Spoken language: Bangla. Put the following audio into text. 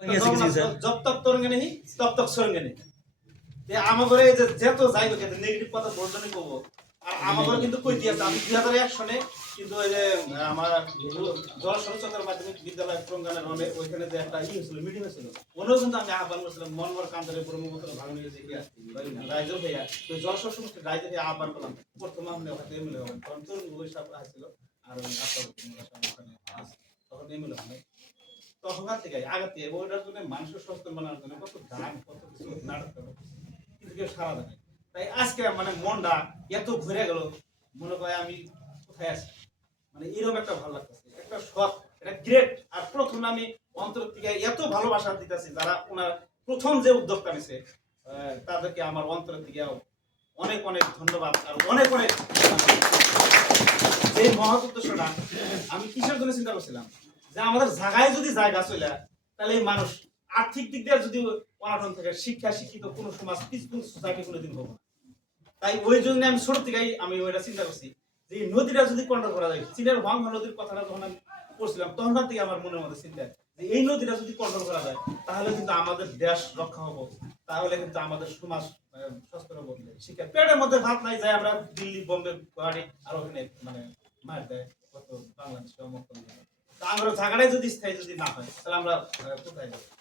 जब तक तोरंगे नहीं तब तक सोरंगे नहीं আমাগরে এই যে যত যাই হোক নেগেটিভ কথা বলতে কব আর আমাগরে কিন্তু কই দিয়েছে আমি 2001 সনে কিন্তু ওই যে আমার জল সঞ্চয়ের মাধ্যমিক বিদ্যালয় প্রঙ্গনের হলে ওইখানে যে একটা হয়েছিল মিটিং হয়েছিল ওনাও কিন্তু আমি আহ্বান করেছিলাম মনমর কান্তরে ব্রহ্মপুত্র ভালো নিয়ে যে রাইজো ভাইয়া তো জল সমস্ত রাইজো ভাইয়া আহ্বান করলাম প্রথম আমি ওখানে এমএলএ হবেন কারণ তোর ওই সব আসছিল আর তখন এমএলএ হবে তখন থেকে আগে থেকে ওইটার জন্য মানুষের সচেতন বানানোর জন্য কত গান কত কিছু নাটক কিন্তু কেউ সারা দেয় তাই আজকে মানে মনটা এত ঘুরে গেল মনে করে আমি কোথায় আছি মানে এরকম একটা ভালো লাগতেছে একটা শখ এটা গ্রেট আর প্রথম আমি অন্তর থেকে এত ভালোবাসা দিতেছি যারা ওনার প্রথম যে উদ্যোগটা নিছে তাদেরকে আমার অন্তর থেকে অনেক অনেক ধন্যবাদ আর অনেক অনেক যে মহৎ উদ্দেশ্যটা আমি কিসের জন্য চিন্তা করছিলাম যে আমাদের জায়গায় যদি জায়গা চলে তাহলে এই মানুষ আর্থিক দিক দিয়ে যদি অনটন থেকে শিক্ষা শিক্ষিত কোন সমাজ পিসফুল সোসাইটি কোনোদিন হবে না তাই ওই জন্য আমি ছোট থেকেই আমি ওইটা চিন্তা করছি যে এই নদীটা যদি কন্ট্রোল করা যায় চীনের হোয়াংহো নদীর কথাটা যখন আমি পড়ছিলাম তখন থেকে আমার মনের মধ্যে চিন্তা যে এই নদীটা যদি কন্ট্রোল করা যায় তাহলে কিন্তু আমাদের দেশ রক্ষা হবো তাহলে কিন্তু আমাদের সমাজ সুস্থ হবো শিক্ষা পেটের মধ্যে ভাত নাই যায় আমরা দিল্লি বোম্বে গুয়াহাটি আর ওখানে মানে মার দেয় কত বাংলাদেশ আমরা জায়গাটাই যদি স্থায়ী যদি না হয় তাহলে আমরা কোথায় যাবো